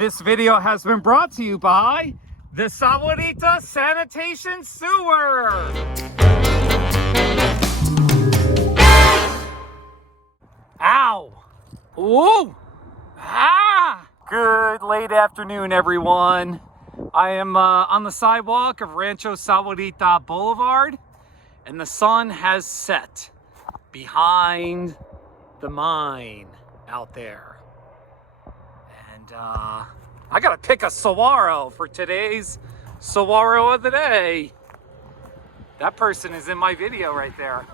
This video has been brought to you by the Saguaro Sanitation Sewer. Ow! Whoa! Ah! Good late afternoon, everyone. I am on the sidewalk of Rancho Saguaro Boulevard, and the sun has set behind the mine out there. And I gotta pick a saguaro for today's saguaro of the day. That person is in my video right there.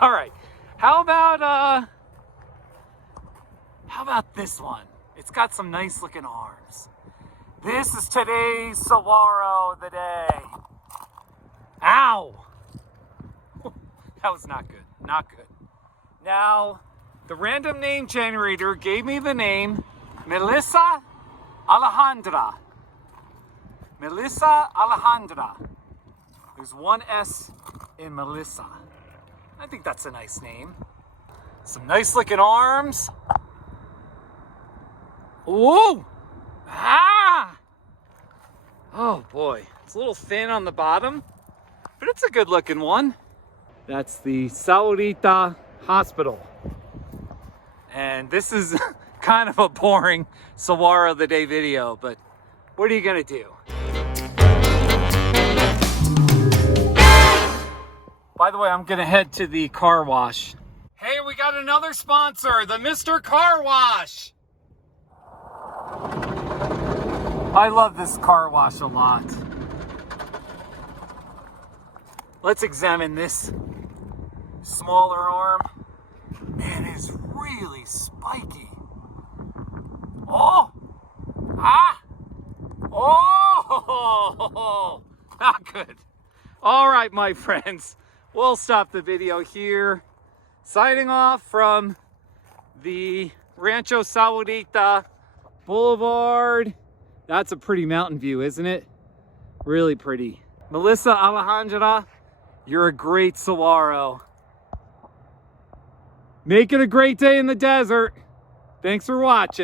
All right, how about this one? It's got some nice looking arms. This is today's saguaro of the day. Ow! That was not good, not good. Now, the random name generator gave me the name Melisa Alejandra. Melisa Alejandra. There's one S in Melisa. I think that's a nice name. Some nice looking arms. Whoa! Ah! Oh boy, it's a little thin on the bottom, but it's a good looking one. That's the Saguaro Hospital. And this is kind of a boring saguaro of the day video, but what are you gonna do? By the way, I'm gonna head to the car wash. Hey, we got another sponsor, the Mr. Car Wash. I love this car wash a lot. Let's examine this smaller arm. Man, it's really spiky. Oh! Ah! Oh! Not good. All right, my friends. We'll stop the video here. Signing off from the Rancho Saguaro Boulevard. That's a pretty mountain view, isn't it? Really pretty. Melisa Alejandra, you're a great saguaro. Make it a great day in the desert. Thanks for watching.